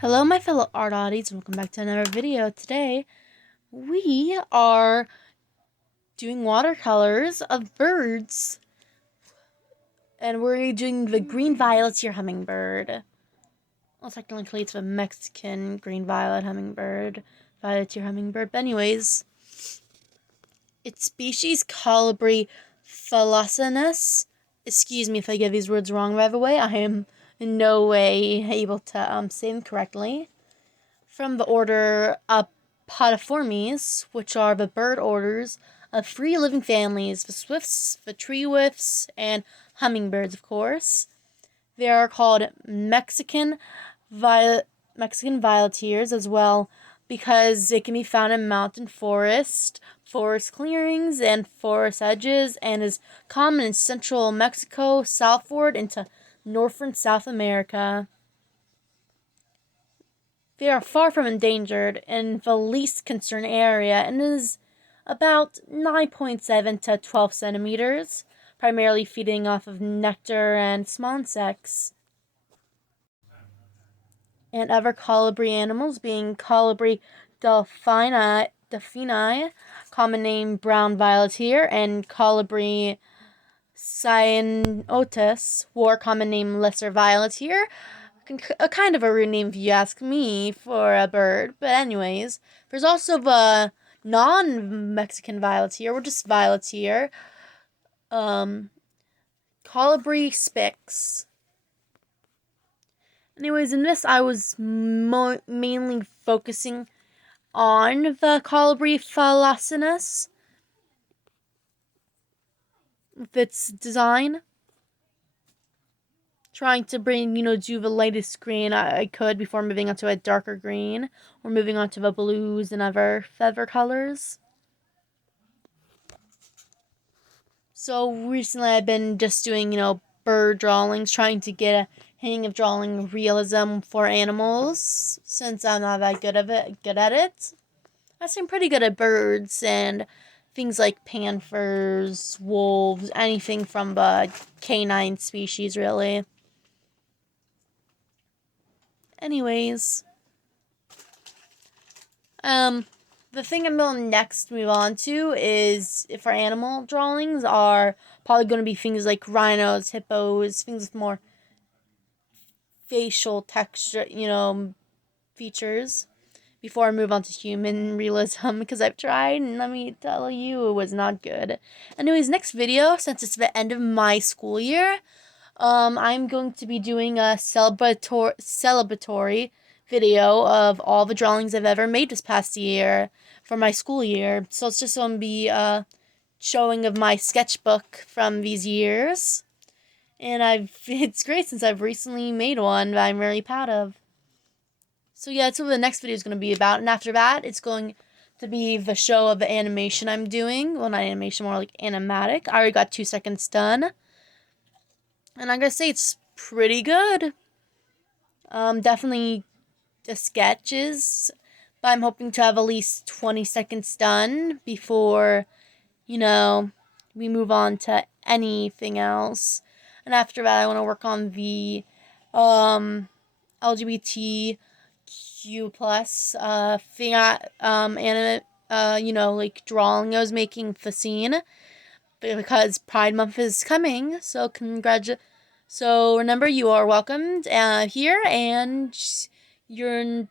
Hello, my fellow art oddies. Welcome back to another video. Today, we are doing watercolors of birds, and we're doing the Green-Violettear Hummingbird. Well, technically, it's a Mexican green-violet hummingbird, violettear hummingbird. But anyways, its species Colibri thalassianus. Excuse me if I get these words wrong, by the way. I am in no way able to say them correctly. From the order Apodiformes, which are the bird orders of three living families, the swifts, the tree whiffs, and hummingbirds, of course. They are called Mexican violeteers as well because they can be found in mountain forest clearings, and forest edges, and is common in central Mexico southward into northern South America. They are far from endangered in the least concerned area and is about 9.7 to 12 centimeters, primarily feeding off of nectar and small insects. And other colibri animals being Colibri delphini, common name brown violeteer, and Colibri cyanotus, war common name lesser violeteer. A kind of a rude name if you ask me for a bird, but anyways, there's also the non-Mexican violeteer, or just violeteer, Colibri spix. Anyways, in this I was mainly focusing on the Colibri thalassianus with its design. Trying to do the lightest green I could before moving on to a darker green, or moving on to the blues and other feather colors. So recently I've been just doing, bird drawings, trying to get a hang of drawing realism for animals, since I'm not that good at it. I seem pretty good at birds and things like panthers, wolves, anything from the canine species, really. Anyways, the thing I'm going to next move on to is, for animal drawings, are probably going to be things like rhinos, hippos, things with more facial texture, features, before I move on to human realism, because I've tried, and let me tell you, it was not good. Anyways, next video, since it's the end of my school year, I'm going to be doing a celebratory video of all the drawings I've ever made this past year for my school year. So it's just going to be a showing of my sketchbook from these years. And it's great since I've recently made one that I'm really proud of. So yeah, that's what the next video is going to be about. And after that, it's going to be the show of the animation I'm doing. Well, not animation, more like animatic. I already got 2 seconds done. And I'm going to say it's pretty good. Definitely the sketches, but I'm hoping to have at least 20 seconds done before, we move on to anything else. And after that, I want to work on the LGBTQ plus thing, anime, like drawing I was making the scene, because Pride Month is coming. So So remember, you are welcomed here, and you're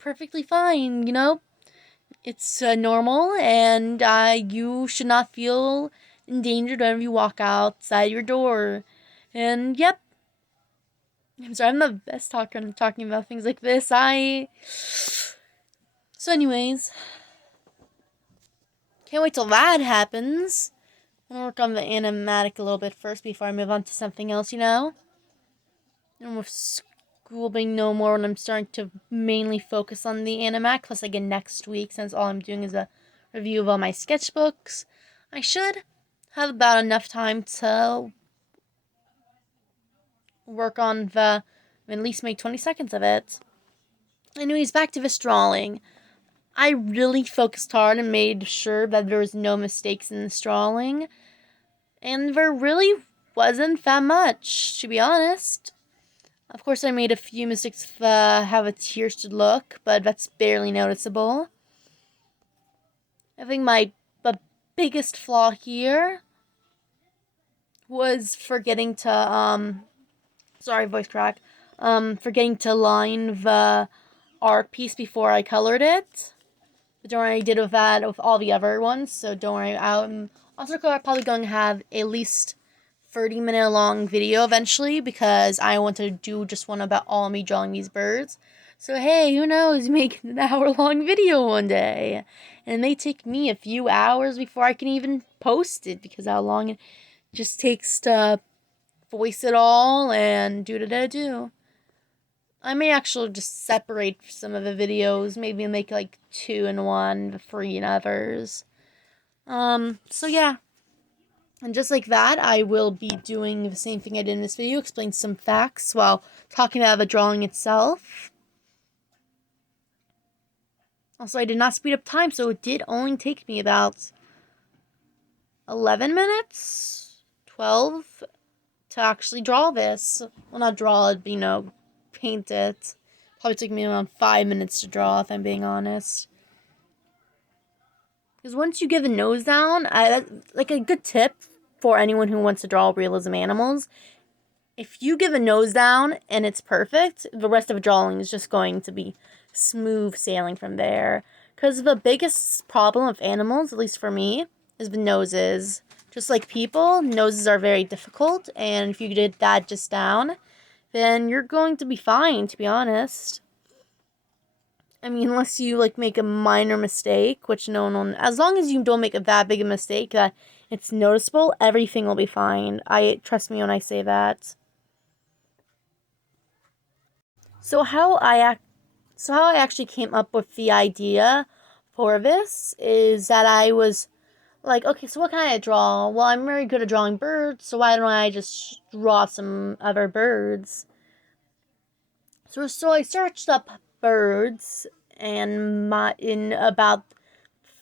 perfectly fine, It's normal, and you should not feel endangered whenever you walk outside your door. And yep. I'm sorry, I'm the best talker talking about things like this. So anyways, can't wait till that happens. I'm gonna work on the animatic a little bit first before I move on to something else, And with school being no more, when I'm starting to mainly focus on the animatic, plus again next week, since all I'm doing is a review of all my sketchbooks, I should have about enough time to work on at least make 20 seconds of it. Anyways, back to this drawing. I really focused hard and made sure that there was no mistakes in this drawing. And there really wasn't that much, to be honest. Of course, I made a few mistakes of how a tear should look, but that's barely noticeable. I think my biggest flaw here was forgetting to sorry, voice crack. Forgetting to line the art piece before I colored it. But don't worry, I did with that with all the other ones, so don't worry. I'm also probably going to have at least 30-minute long video eventually, because I want to do just one about all me drawing these birds. So hey, who knows, make an hour-long video one day. And it may take me a few hours before I can even post it, because how long it just takes to voice it all and do. I may actually just separate some of the videos, maybe make like 2 in one, 3 in others. So yeah. And just like that, I will be doing the same thing I did in this video, explain some facts while talking about the drawing itself. Also, I did not speed up time, so it did only take me about 11 minutes, 12, to actually draw this. Well, not draw it, but, paint it. Probably took me around 5 minutes to draw, if I'm being honest. Because once you get the nose down, like a good tip for anyone who wants to draw realism animals, if you give a nose down and it's perfect, the rest of the drawing is just going to be smooth sailing from there. Because the biggest problem of animals, at least for me, is the noses. Just like people, noses are very difficult, and if you did that just down, then you're going to be fine, to be honest. I mean, unless you, make a minor mistake, which no one, as long as you don't make that big a mistake that it's noticeable, everything will be fine. Trust me when I say that. So how I actually came up with the idea for this is that I was like, okay, so what can I draw? Well, I'm very good at drawing birds, so why don't I just draw some other birds? So I searched up birds and in about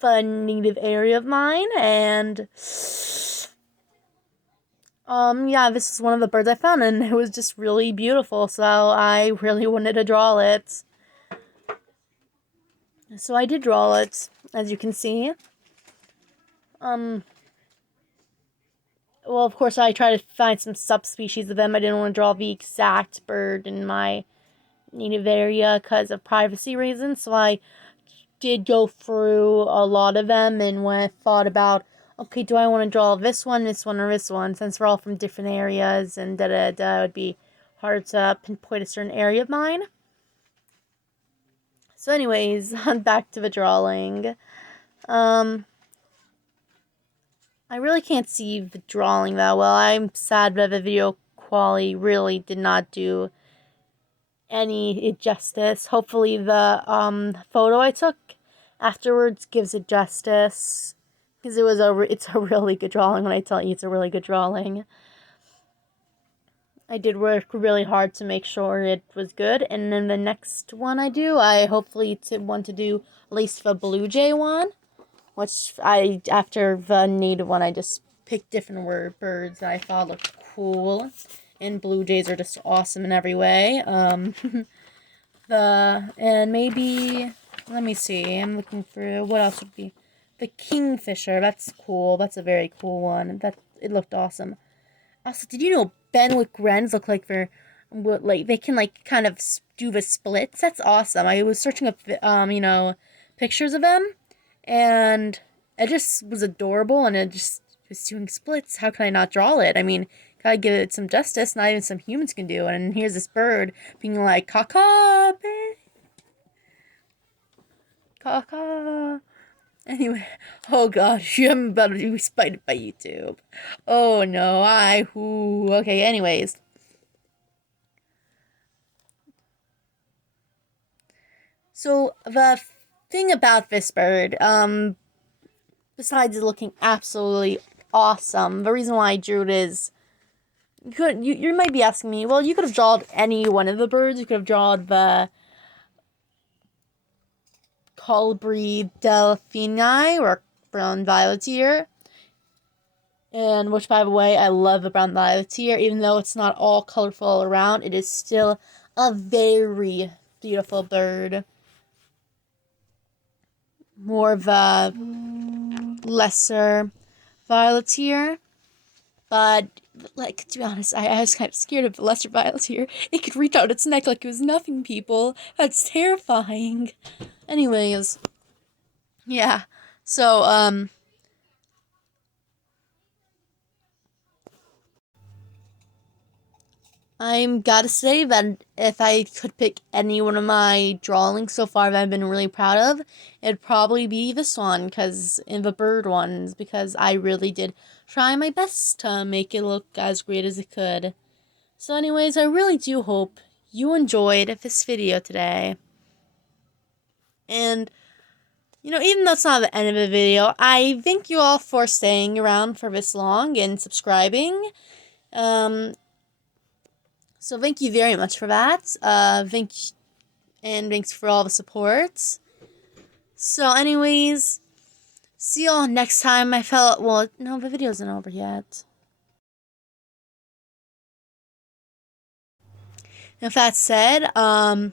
the native area of mine, and yeah, this is one of the birds I found, and it was just really beautiful, so I really wanted to draw it. So I did draw it, as you can see. Well, of course, I tried to find some subspecies of them. I didn't want to draw the exact bird in my native area because of privacy reasons, so I did go through a lot of them and thought about, okay, do I want to draw this one, or this one? Since we're all from different areas and it would be hard to pinpoint a certain area of mine. So anyways, back to the drawing. I really can't see the drawing that well. I'm sad that the video quality really did not do any justice. Hopefully the photo I took afterwards gives it justice, because it's a really good drawing. When I tell you it's a really good drawing, I did work really hard to make sure it was good. And then the next one I hopefully want to do at least the blue jay one, which after the native one, I just picked different birds that I thought looked cool. And blue jays are just awesome in every way. And maybe, let me see, I'm looking for, what else would be? The kingfisher, that's cool. That's a very cool one. It looked awesome. Also, did you know Benwick wrens look like they can, kind of do the splits? That's awesome. I was searching up, pictures of them, and it just was adorable, and it just was doing splits. How can I not draw it? I mean, gotta give it some justice. Not even some humans can do it. And here's this bird being like, caw-caw, babe. Caw-caw. Anyway, oh gosh, I'm about to be spited by YouTube. Oh no, okay, anyways. So, the thing about this bird, besides it looking absolutely awesome, the reason why I drew it is, you might be asking me, well, you could have drawn any one of the birds. You could have drawn the Colibri delphini or Green-Violettear. And which, by the way, I love the Brown-Violettear. Even though it's not all colorful all around, it is still a very beautiful bird. More of a lesser Violettear. But, like, to be honest, I was kind of scared of the lesser Violettear. It could reach out its neck like it was nothing, people. That's terrifying. Anyways, yeah. So, I'm gotta say that if I could pick any one of my drawings so far that I've been really proud of, it'd probably be this one, in the bird ones, because I really did try my best to make it look as great as it could. So anyways, I really do hope you enjoyed this video today. And, even though it's not the end of the video, I thank you all for staying around for this long and subscribing. So thank you very much for that. Thanks for all the support. So anyways, see y'all next time, my fellow, well, no, the video isn't over yet. If that said, I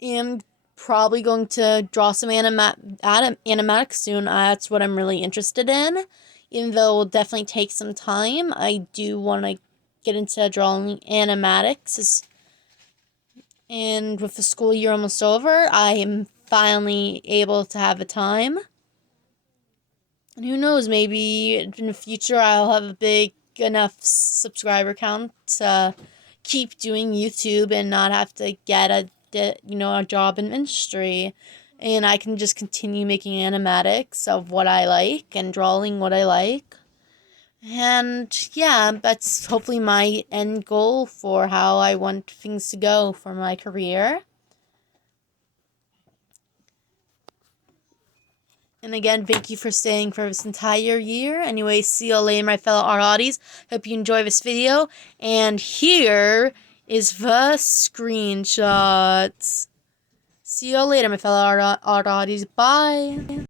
am probably going to draw some animatics soon. That's what I'm really interested in. Even though it will definitely take some time, I do want to get into drawing animatics. And with the school year almost over, I am finally able to have the time. And who knows, maybe in the future I'll have a big enough subscriber count to keep doing YouTube and not have to get a job in industry. And I can just continue making animatics of what I like and drawing what I like. And yeah, that's hopefully my end goal for how I want things to go for my career. And again, thank you for staying for this entire year. Anyway, see you later, my fellow art oddies. Hope you enjoy this video. And here is the screenshots. See you later, my fellow art oddies. Bye.